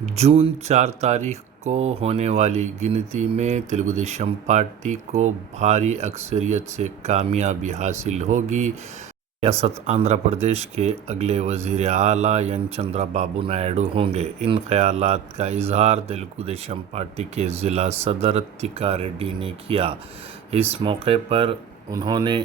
جون چار تاریخ کو ہونے والی گنتی میں تلگو دیشم پارٹی کو بھاری اکثریت سے کامیابی حاصل ہوگی۔ ریاست آندھرا پردیش کے اگلے وزیر اعلیٰ ین چندرا بابو نائیڈو ہوں گے۔ ان خیالات کا اظہار تیلگو دیشم پارٹی کے ضلع صدر تکا ریڈی نے کیا۔ اس موقع پر انہوں نے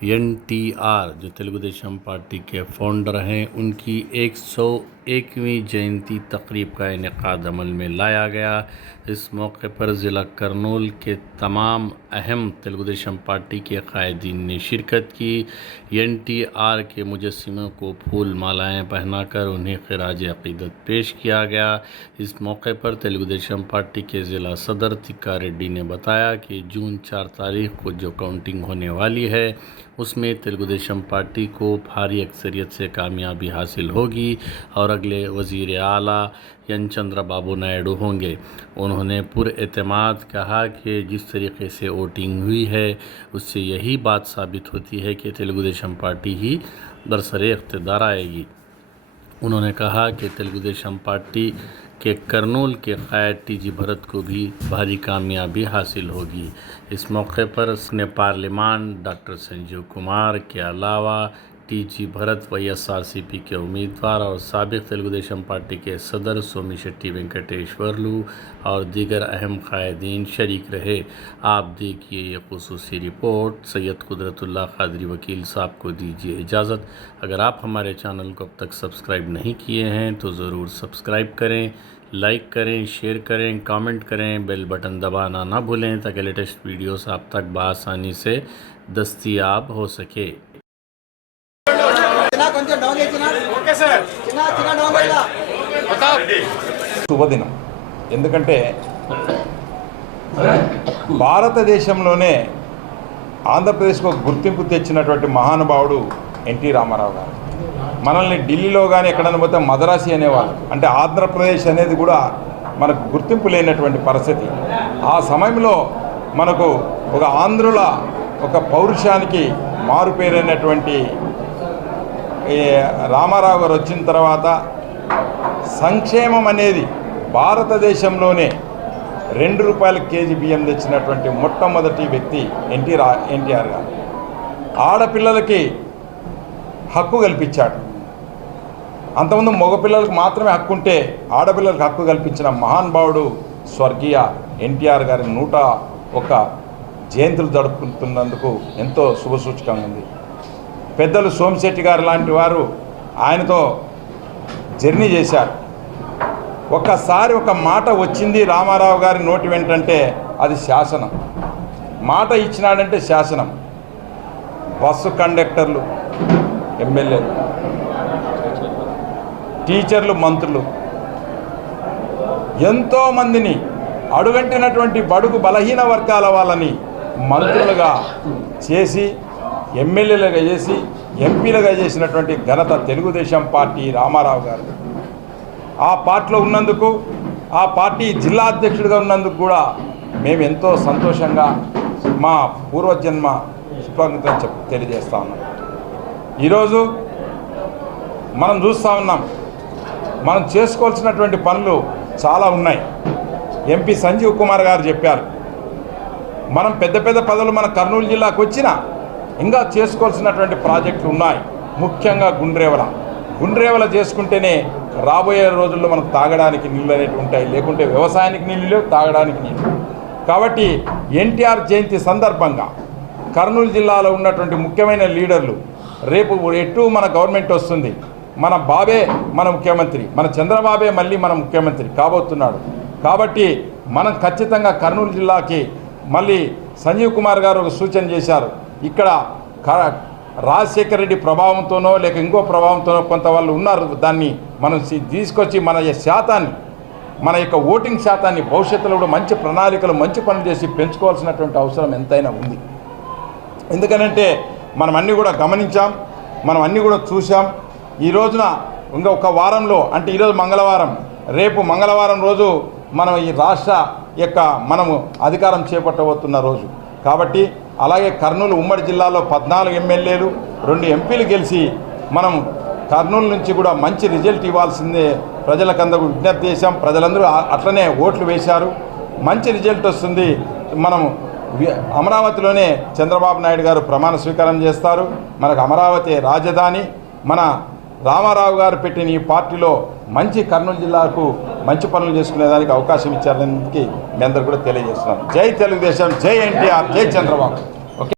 این ٹی آر جو تلگو دیشم پارٹی کے فاؤنڈر ہیں، ان کی ایک سو ایکویں جینتی تقریب کا انعقاد عمل میں لایا گیا۔ اس موقع پر ضلع کرنول کے تمام اہم تلگو دیشم پارٹی کے قائدین نے شرکت کی۔ این ٹی آر کے مجسموں کو پھول مالائیں پہنا کر انہیں خراج عقیدت پیش کیا گیا۔ اس موقع پر تلگو دیشم پارٹی کے ضلع صدر تکا ریڈی نے بتایا کہ جون چار تاریخ کو جو کاؤنٹنگ ہونے والی ہے اس میں تلگو دیشم پارٹی کو بھاری اکثریت سے کامیابی حاصل ہوگی اور اگلے وزیر اعلیٰ ین چندرا بابو نائیڈو ہوں گے۔ انہوں نے پر اعتماد کہا کہ جس طریقے سے ووٹنگ ہوئی ہے، اس سے یہی بات ثابت ہوتی ہے کہ تلگو دیشم پارٹی ہی برسر اقتدار آئے گی۔ انہوں نے کہا کہ تیلگو دیشم پارٹی کے کرنول کے قائد ٹی جی بھرت کو بھی بھاری کامیابی حاصل ہوگی۔ اس موقع پر اس نے پارلیمان ڈاکٹر سنجیو کمار کے علاوہ ٹی جی بھرت ایس آر سی پی کے امیدوار اور سابق تلگودیشم پارٹی کے صدر سومی شیٹی وینکٹیشورلو اور دیگر اہم قائدین شریک رہے۔ آپ دیکھیے یہ خصوصی رپورٹ۔ سید قدرت اللہ قادری وکیل صاحب کو دیجیے اجازت۔ اگر آپ ہمارے چینل کو اب تک سبسکرائب نہیں کیے ہیں تو ضرور سبسکرائب کریں، لائک کریں، شیئر کریں، کامنٹ کریں، بیل بٹن دبانا نہ بھولیں تاکہ لیٹسٹ ویڈیوز آپ تک بآسانی سے دستیاب ہو سکے۔ శుభదినం. ఎందుకంటే భారతదేశంలోనే ఆంధ్రప్రదేశ్కు ఒక గుర్తింపు తెచ్చినటువంటి మహానుభావుడు ఎన్టీ రామారావు గారు. మనల్ని ఢిల్లీలో కానీ ఎక్కడైనా పోతే మదరాసి అనేవాళ్ళు. అంటే ఆంధ్రప్రదేశ్ అనేది కూడా మనకు గుర్తింపు లేనటువంటి పరిస్థితి. ఆ సమయంలో మనకు ఒక ఆంధ్రుల ఒక పౌరుషానికి మారుపేరైనటువంటి ఈ రామారావు గారు వచ్చిన తర్వాత సంక్షేమం అనేది భారతదేశంలోనే రెండు రూపాయల కేజీ బియ్యం తెచ్చినటువంటి మొట్టమొదటి వ్యక్తి ఎన్టీ రా ఎన్టీఆర్ గారు. ఆడపిల్లలకి హక్కు కల్పించాడు. అంతకుముందు మగపిల్లలకు మాత్రమే హక్కు ఉంటే ఆడపిల్లలకు హక్కు కల్పించిన మహానుభావుడు స్వర్గీయ ఎన్టీఆర్ గారి నూట ఒక జయంతులు జరుపుకుంటున్నందుకు ఎంతో శుభసూచకంగా ఉంది. పెద్దలు సోమశెట్టి గారు లాంటి వారు ఆయనతో జర్నీ చేశారు. ఒక్కసారి ఒక మాట వచ్చింది రామారావు గారి నోటి వెంటంటే అది శాసనం. మాట ఇచ్చినాడంటే శాసనం. బస్సు కండక్టర్లు ఎమ్మెల్యే టీచర్లు మంత్రులు. ఎంతోమందిని అడుగంటినటువంటి బడుగు బలహీన వర్గాల వాళ్ళని మంత్రులుగా చేసి ఎమ్మెల్యేలుగా చేసి ఎంపీలుగా చేసినటువంటి ఘనత తెలుగుదేశం పార్టీ రామారావు గారు. ఆ పార్టీలో ఉన్నందుకు ఆ పార్టీ జిల్లా అధ్యక్షుడిగా ఉన్నందుకు కూడా మేము ఎంతో సంతోషంగా మా పూర్వజన్మ శుభాంగతం చెప్ తెలియజేస్తా ఉన్నాం. ఈరోజు మనం చూస్తూ ఉన్నాం మనం చేసుకోవాల్సినటువంటి పనులు చాలా ఉన్నాయి. ఎంపీ సంజీవ్ కుమార్ గారు చెప్పారు మనం పెద్ద పెద్ద పదవులు మన కర్నూలు జిల్లాకు వచ్చినా ఇంకా చేసుకోవాల్సినటువంటి ప్రాజెక్టులు ఉన్నాయి. ముఖ్యంగా గుండ్రేవల. గుండ్రేవల చేసుకుంటేనే రాబోయే రోజుల్లో మనకు తాగడానికి నీళ్ళు అనేవి ఉంటాయి. లేకుంటే వ్యవసాయానికి నీళ్ళు లేవు తాగడానికి నీళ్ళు కాబట్టి ఎన్టీఆర్ జయంతి సందర్భంగా కర్నూలు జిల్లాలో ఉన్నటువంటి ముఖ్యమైన లీడర్లు రేపు ఎటు మన గవర్నమెంట్ వస్తుంది మన బాబే మన ముఖ్యమంత్రి మన చంద్రబాబే మళ్ళీ మన ముఖ్యమంత్రి కాబోతున్నాడు. కాబట్టి మనం ఖచ్చితంగా కర్నూలు జిల్లాకి మళ్ళీ సంజీవ్ కుమార్ గారు ఒక సూచన చేశారు. ఇక్కడ క- రాజశేఖర రెడ్డి ప్రభావంతోనో లేక ఇంకో ప్రభావంతోనో కొంత వాళ్ళు ఉన్నారు. దాన్ని మనం తీసుకొచ్చి మన శాతాన్ని మన యొక్క ఓటింగ్ శాతాన్ని భవిష్యత్తులో కూడా మంచి ప్రణాళికలు మంచి పనులు చేసి పెంచుకోవాల్సినటువంటి అవసరం ఎంతైనా ఉంది. ఎందుకనంటే మనం అన్నీ కూడా గమనించాం మనం అన్నీ కూడా చూసాం ఈ రోజున ఇంకా ఒక వారంలో అంటే ఈరోజు మంగళవారం రేపు మంగళవారం రోజు మనం ఈ రాష్ట్ర యొక్క మనము అధికారం చేపట్టబోతున్న రోజు. కాబట్టి అలాగే కర్నూలు ఉమ్మడి జిల్లాలో పద్నాలుగు ఎమ్మెల్యేలు రెండు ఎంపీలు గెలిచి మనం కర్నూలు నుంచి కూడా మంచి రిజల్ట్ ఇవ్వాల్సిందే. ప్రజలకందరూ విజ్ఞప్తి చేశాం. ప్రజలందరూ అట్లనే ఓట్లు వేశారు. మంచి రిజల్ట్ వస్తుంది. మనం అమరావతిలోనే చంద్రబాబు నాయుడు గారు ప్రమాణ స్వీకారం చేస్తారు. మనకు అమరావతి రాజధాని. మన రామారావు గారు పెట్టిన ఈ పార్టీలో మంచి కర్నూలు జిల్లాకు మంచి పనులు చేసుకునేదానికి అవకాశం ఇచ్చారని మీ అందరు కూడా తెలియజేస్తున్నాను. జై తెలుగుదేశం జై ఎన్టీఆర్ జై చంద్రబాబు.